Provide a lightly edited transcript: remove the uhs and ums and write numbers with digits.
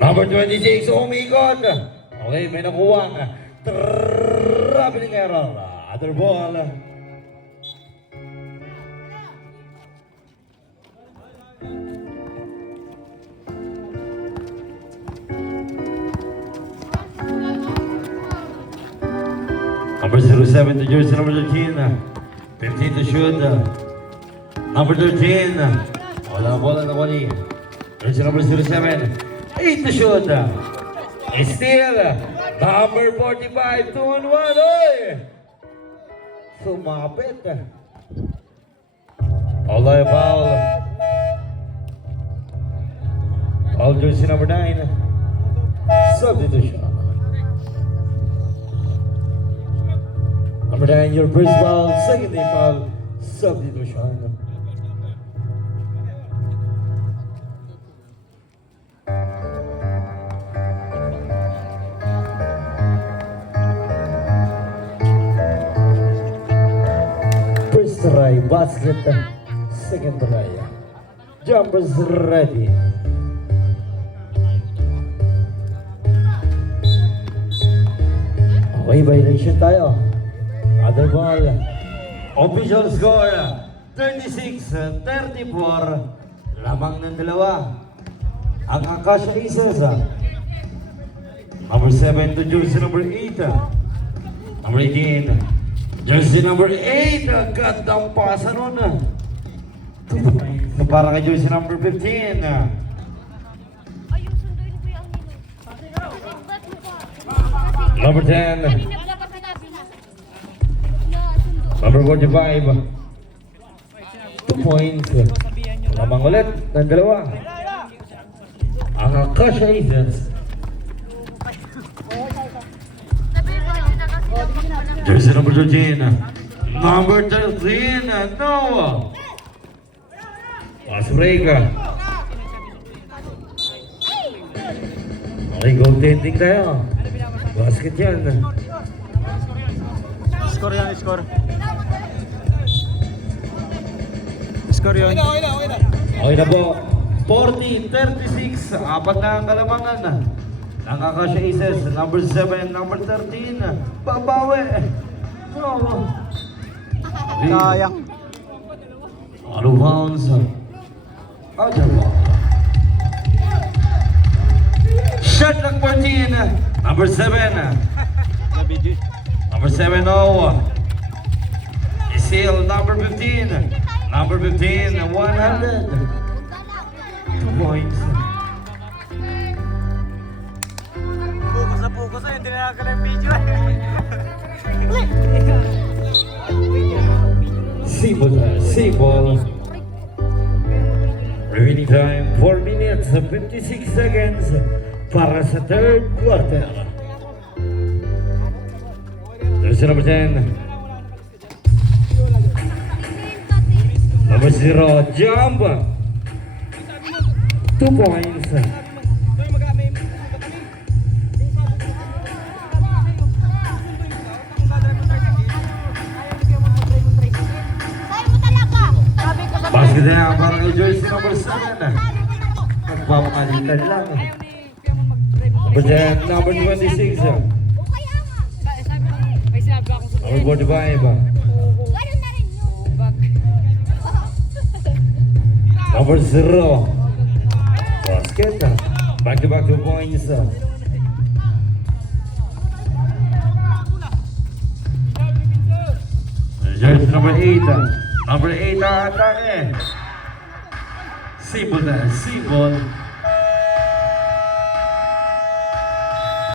Number 26, umikot. Okay, may nakuha. Traveling error. Other ball. Number 07 to jersey number 13. 15 to shoot. Number 13. Wala bola na wali. Jersey number 07. 8 to shoot. Steal. Number 45. 2 on 1. Oy! Sumapit. All foul. Foul jersey number 9. Substitution. Number 9, your first foul, second day foul, substitution. First try, basket, second try. Jumpers ready. Okay, violation tayo. Other ball. Official score, 36-34. Lamang ng dalawa. Ang Acacia Aces. Number 7 to jersey number 8. Number 18. Jersey number 8. Gandang pasa nun. Para kay jersey number 15. Number 10. Number 45. 2 points. Lamang ulit ng dalawa. Ang Acacia Aces. Jersey number 13. Number 13. Noah. Pass break. Okay, goaltending tayo. Basket yan. Score yan, score. Score yun. Okay na po. 40-36. Apat na ang kalamangan. Ang Acacia Aces. Number 7, number 13. Babawi. No. Sayang. Out of bounds. Out of bounds. Shot ng 14. Number 7. Number 7, Noah. Seal number 15. Number 15, 100. 2 points. Focus na, hindi na nakakala yung video. Sibol. Remaining time, 4 minutes, 56 seconds para sa third quarter. Jersey number 10. Number 0, jump. 2 points. Basket na para kay jersey number 7. Nagpapakalitan lang. Number 10, number 26. Number 45. Number 0. Basket. Back-to-back 2 points. Jersey number 8. Number 8 ang atake. Sibol.